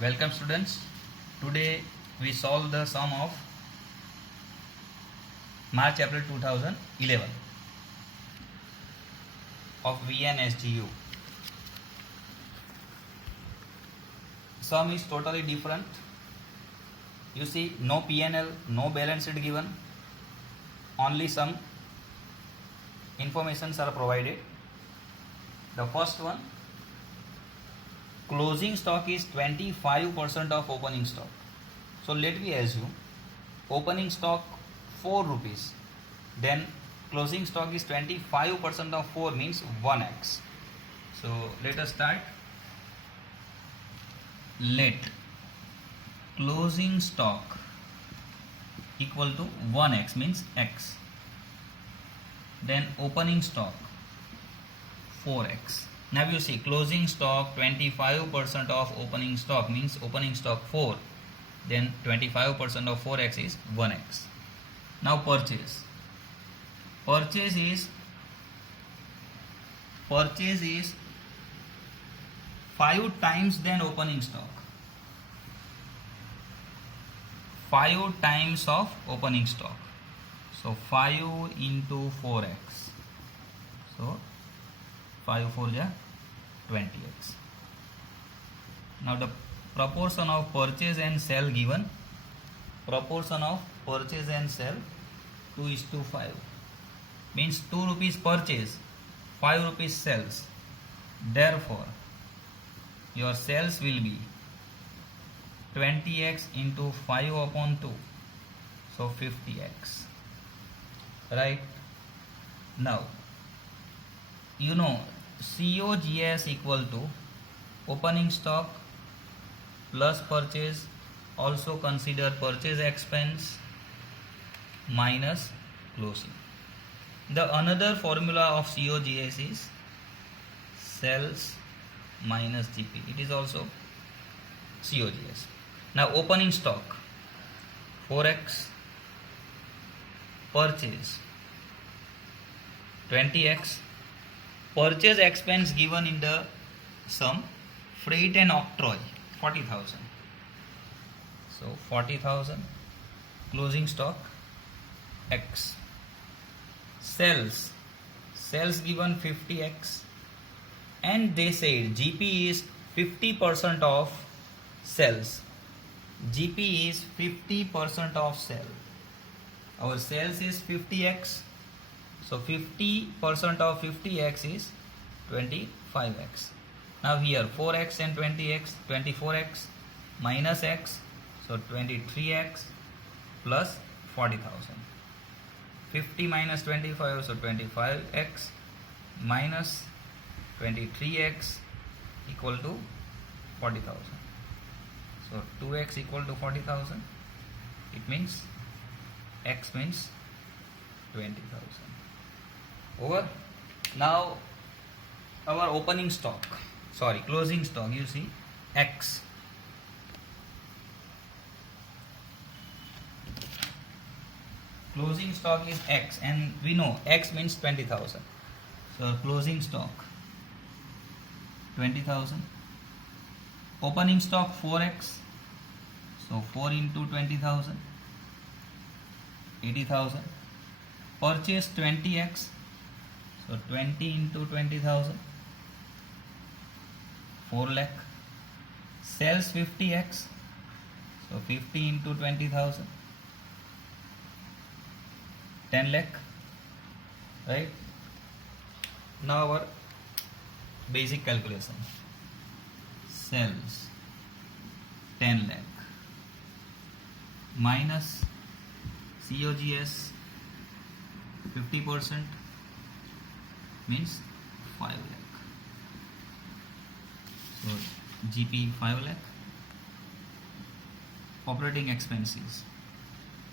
Welcome students. Today we solve the sum of March April 2011 of VNSGU. Sum is totally different. You see, no PNL, no balance sheet given, only some informations are provided. The first one, closing stock is 25% of opening stock. So let me assume opening stock 4 rupees, then closing stock is 25% of 4 means 1x. So let us start. Let closing stock equal to 1x means x, then opening stock 4x. Now you see, closing stock 25% of opening stock means opening stock 4, then 25% of 4x is 1x. Now purchase is 5 times than opening stock, 5 times of opening stock, so 5 into 4x, so 5 4 ja 20x. Now the proportion of purchase and sell given, proportion of purchase and sell 2:5 means 2 rupees purchase, 5 rupees sales. Therefore your sales will be 20x into 5 upon 2, so 50x, right? Now you know COGS equal to opening stock plus purchase, also consider purchase expense minus closing. The another formula of COGS is sales minus GP. It is also COGS. Now opening stock 4x, purchase 20x, purchase expense given in the sum, freight and octroi 40,000, so 40,000, closing stock x, sales given 50x, and they said GP is 50% of sales. GP is 50% of sale. Our sales is 50x, so 50% of 50x is 25x. Now here 4x and 20x, 24x minus x, so 23x plus 40,000. 50 minus 25, so 25x minus 23x equal to 40,000. So 2x equal to 40,000. It means x means 20,000. Over. Now our opening stock, closing stock, you see x. Closing stock is x, and we know x means 20,000. So closing stock 20,000. Opening stock 4x, so 4 into 20,000, 80,000. Purchase 20x, so 20 into 20,000, 4 lakh. Sales 50x, so 50 into 20,000, 10 lakh, right? Now our basic calculation. Sales 10 lakh minus COGS 50% means 5 lakh. So GP 5 lakh. Operating expenses.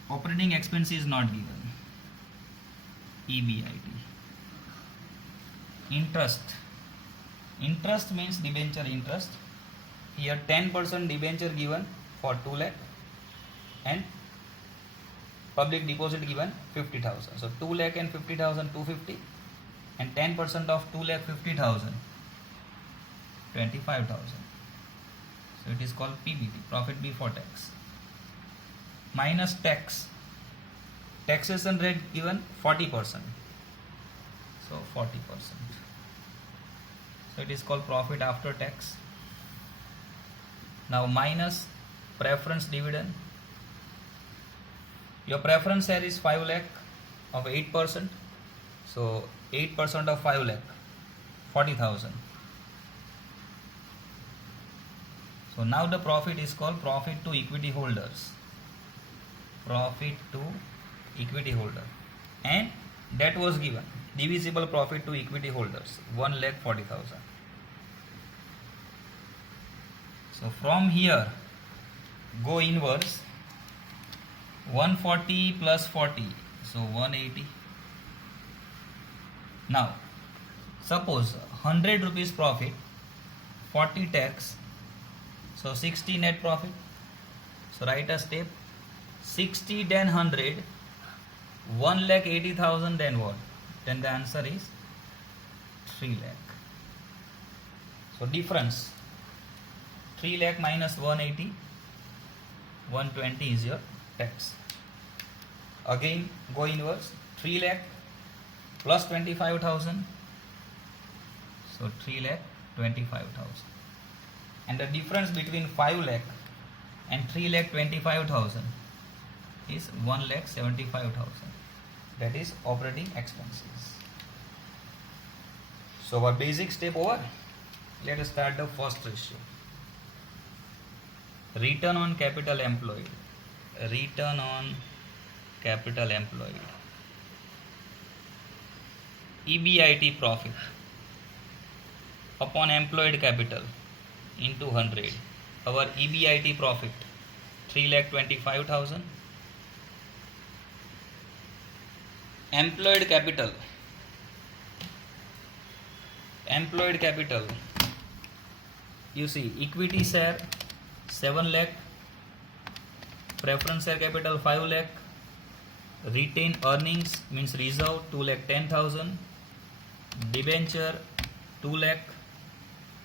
Operating expenses not given. EBIT. Interest. Interest means debenture interest. Here 10% debenture given for 2 lakh and public deposit given 50,000. So 2 lakh and 50,000 250, and 10% of 2 lakh 50,000 25,000. So it is called PBT, profit before tax. Minus tax. Taxation rate given 40%. So 40%. So it is called profit after tax. Now minus preference dividend. Your preference share is 5 lakh of 8%. So 8% of 5 lakh, 40,000. So now the profit is called profit to equity holders. Profit to equity holder. And that was given. Divisible profit to equity holders, 1,40,000. So from here, go inverse. 140 plus 40, so 180. Now, suppose 100 rupees profit, 40 tax, so 60 net profit. So write a step. 60 then 100, 1,80,000, then what? Then the answer is 3 lakh. So difference, 3 lakh minus 180, 120 is your tax. Again go inverse. 3 lakh plus 25,000, so 3 lakh 25,000. And the difference between 5 lakh and 3 lakh 25,000 is 1 lakh 75,000. That is operating expenses. So our basic step over. Let us start the first ratio. Return on capital employed. Return on capital employed. EBIT profit upon employed capital into 100. Our EBIT profit 3,25,000. Employed capital. You see, equity share 7 lakh, preference share capital 5 lakh, retained earnings means reserve 2,10,000, debenture 2 lakh,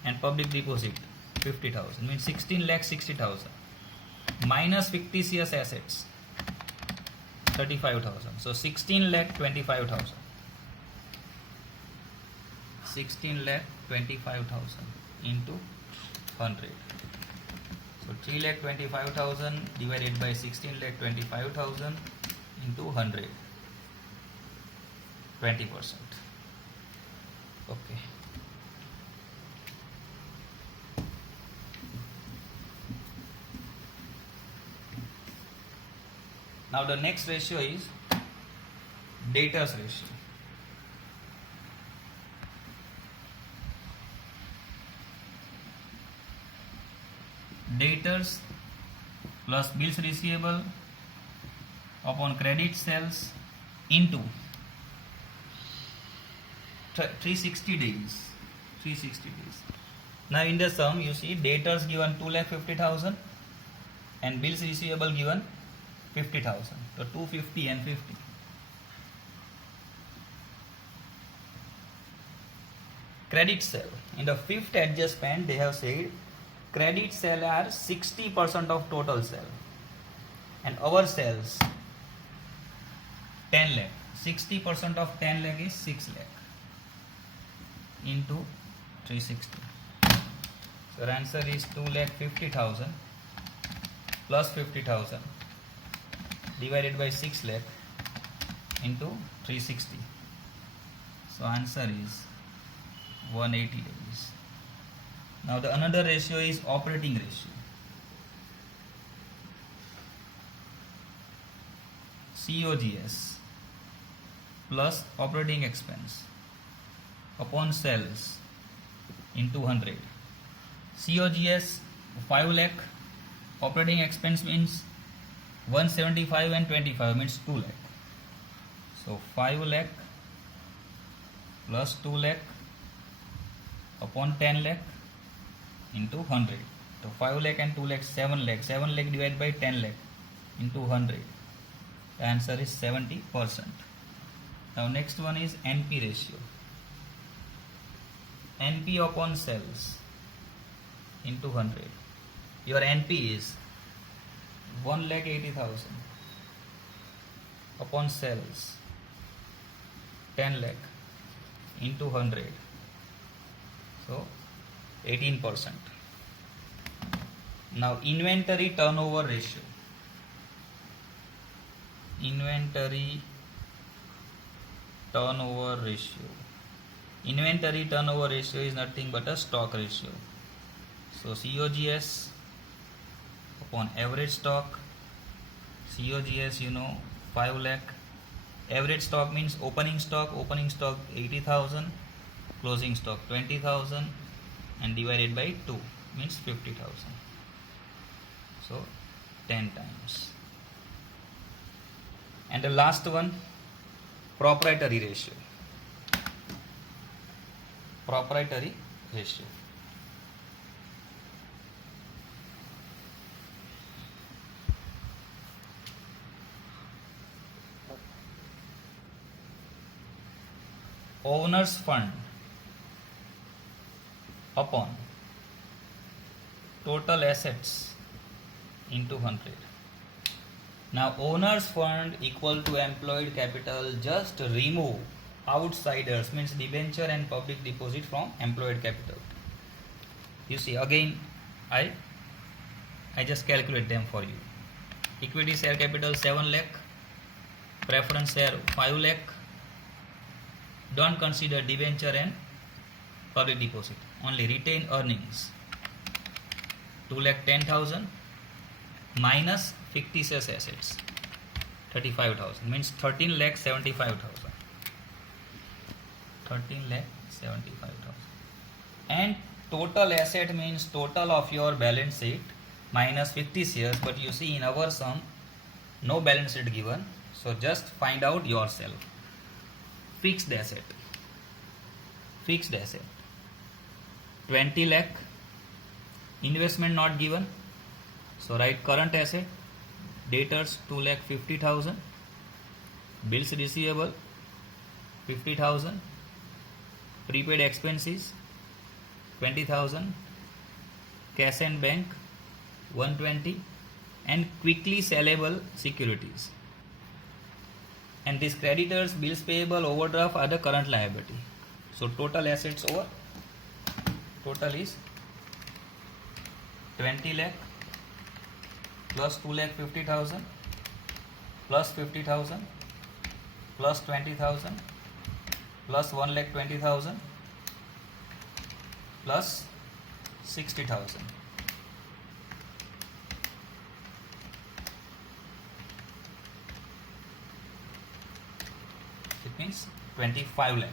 and public deposit 50,000 means 16,60,000 minus fictitious assets 35,000. So 16,25,000. 16,25,000 into 100. So 3,25,000 divided by 16,25,000 into 100. 20%. Okay. Now the next ratio is debtors ratio. Debtors plus bills receivable upon credit sales into 360 days. 360 days. Now in the sum you see debtors given 2,50,000 and bills receivable given 50,000. So 250 and 50. Credit sale. In the fifth adjustment they have said credit sale are 60% of total sale and our sales 10 lakh. 60% of 10 lakh is 6 lakh into 360. So our answer is 2,50,000 plus 50,000 divided by 6 lakh into 360. So answer is 180 days. Now the another ratio is operating ratio. COGS plus operating expense upon sales into 100. COGS 5 lakh, operating expense means 175 and 25 means 2 lakh. So 5 lakh plus 2 lakh upon 10 lakh into 100. So 5 lakh and 2 lakh 7 lakh. 7 lakh divided by 10 lakh into 100. The answer is 70%. Now next one is NP ratio. NP upon sales into 100. your NP is 1,80,000 upon sales 10 lakh into 100, so 18%. Now inventory turnover ratio. Inventory turnover ratio. Inventory turnover ratio is nothing but a stock ratio. So COGS upon average stock. COGS, 5 lakh. Average stock means opening stock 80,000, closing stock 20,000, and divided by 2 means 50,000. So 10 times. And the last one, proprietary ratio. Proprietary ratio. Owner's fund upon total assets into 100. Now owner's fund equal to employed capital. Just remove outsiders means debenture and public deposit from employed capital. You see, again I just calculate them for you. Equity share capital 7 lakh, preference share 5 lakh. Don't consider debenture and public deposit, only retained earnings 2,10,000 minus fictitious assets 35,000 means 13,75,000. 13,75,000. And total asset means total of your balance sheet minus fictitious, but you see in our sum no balance sheet given, so just find out yourself. Fixed asset 20 lakh. Investment not given, so write current asset. Debtors 2,50,000. Bills receivable 50,000. Prepaid expenses 20,000. Cash and bank 120, and quickly sellable securities. And these creditors, bills payable, overdraft are the current liability. So total assets over total is 20 lakh plus 2,50,000 plus 50,000 plus 20,000 plus 1,20,000 plus 60,000. It means 25 lakh.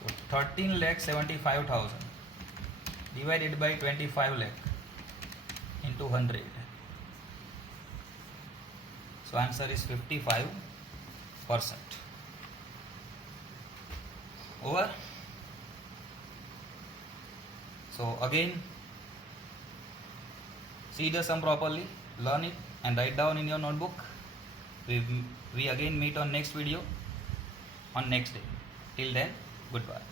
So 13,75,000 divided by 25 lakh into 100. So answer is 55%. Over. So again, see the sum properly, learn it and write down in your notebook. We again meet on next video on next day. Till then, goodbye.